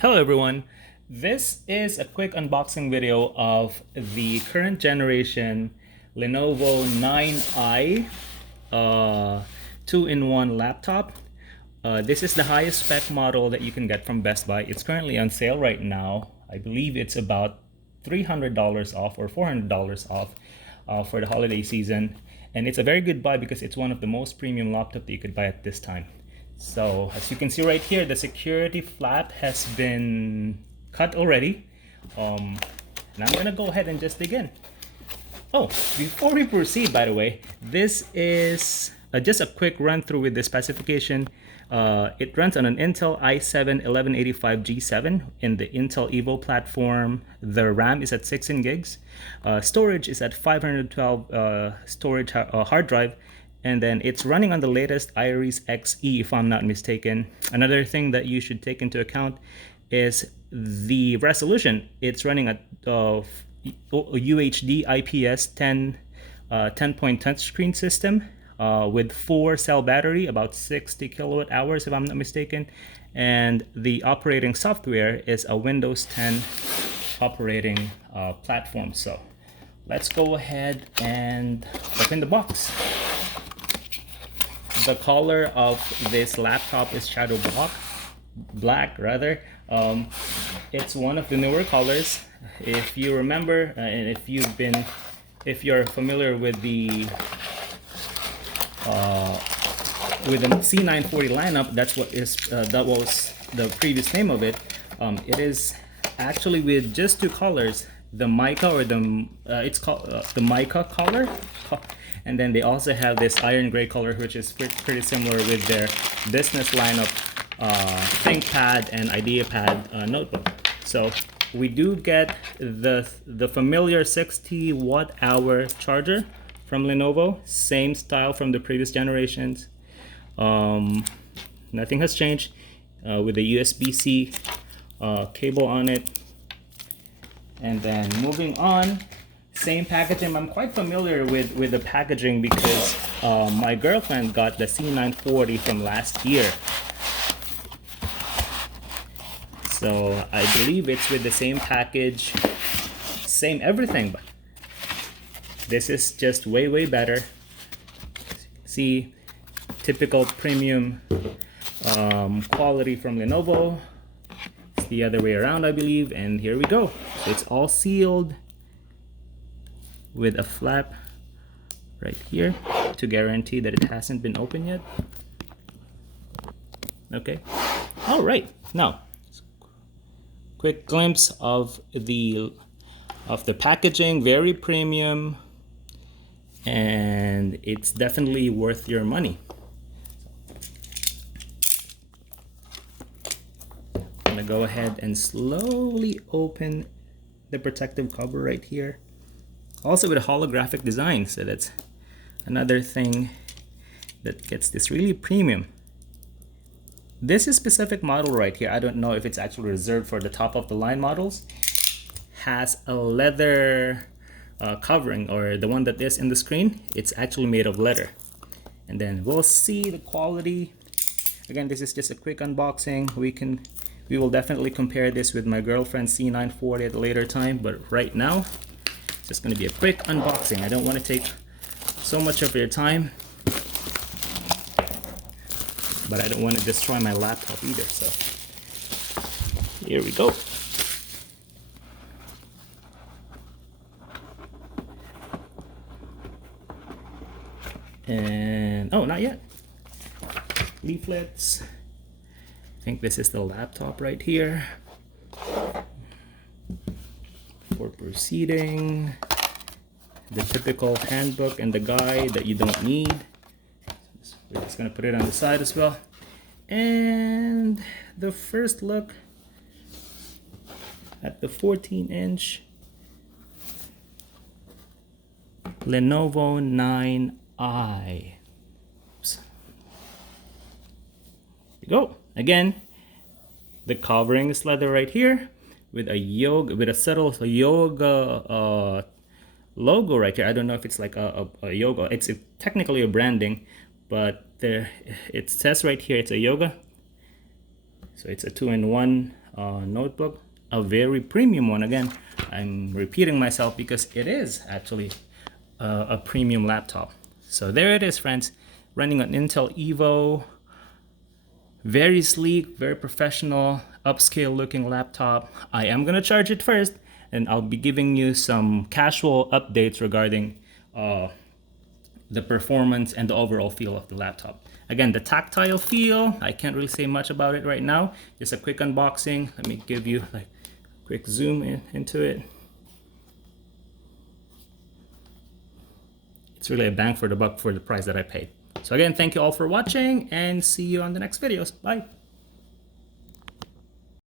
Hello everyone, this is a quick unboxing video of the current generation Lenovo 9i 2-in-1 laptop. This is the highest spec model that you can get from Best Buy. It's currently on sale right now. I believe it's about $300 off or $400 off for the holiday season. And it's a very good buy because it's one of the most premium laptops that you could buy at this time. So as you can see right here, the security flap has been cut already. And I'm gonna go ahead and just dig in. Oh, before we proceed, by the way, this is just a quick run through with the specification. It runs on an Intel i7-1185G7 in the Intel EVO platform. The RAM is at 16 gigs. Storage is at 512 storage hard drive. And then it's running on the latest Iris Xe, if I'm not mistaken. Another thing that you should take into account is the resolution. It's running at UHD IPS 10-point touchscreen system with 4-cell battery, about 60 kilowatt hours, if I'm not mistaken. And the operating software is a Windows 10 operating platform. So let's go ahead and open the box. The color of this laptop is shadow black rather. It's one of the newer colors. If you remember, and if you're familiar with the C940 lineup, that was the previous name of it. It is actually with just two colors, the mica or it's called the mica color. And then they also have this iron gray color, which is pretty similar with their business lineup ThinkPad and IdeaPad notebook. So we do get the familiar 60 watt-hour charger from Lenovo, same style from the previous generations. Nothing has changed with the USB-C cable on it. And then moving on, same packaging. I'm quite familiar with the packaging because my girlfriend got the C940 from last year. So I believe it's with the same package, same everything, but this is just way better. See, typical premium quality from Lenovo. It's the other way around, I believe, and here we go. So it's all sealed with a flap right here to guarantee that it hasn't been opened yet. Okay, all right, now quick glimpse of the packaging. Very premium, and it's definitely worth your money. I'm gonna go ahead and slowly open the protective cover right here. Also with a holographic design, so that's another thing that gets this really premium. This is specific model right here, I don't know if it's actually reserved for the top of the line models, has a leather covering, or the one that is in the screen, it's actually made of leather. And then we'll see the quality. Again, this is just a quick unboxing. We will definitely compare this with my girlfriend's C940 at a later time, but right now just going to be a quick unboxing. I don't want to take so much of your time, but I don't want to destroy my laptop either. So here we go. And oh, not yet. Leaflets. I think this is the laptop right here. For proceeding, the typical handbook and the guide that you don't need. We're just gonna put it on the side as well. And the first look at the 14-inch Lenovo 9i. Oops. Here we go. Again, the covering is leather right here, with a subtle yoga logo right here. I don't know if it's like a yoga. It's technically a branding, but it says right here it's a yoga. So it's a 2-in-1 notebook, a very premium one. Again, I'm repeating myself because it is actually a premium laptop. So there it is, friends, running an Intel EVO. Very sleek, very professional, upscale looking laptop. I am gonna charge it first, and I'll be giving you some casual updates regarding the performance and the overall feel of the laptop. Again, the tactile feel, I can't really say much about it right now. Just a quick unboxing. Let me give you like a quick zoom into it. It's really a bang for the buck for the price that I paid. So again, thank you all for watching and see you on the next videos. Bye.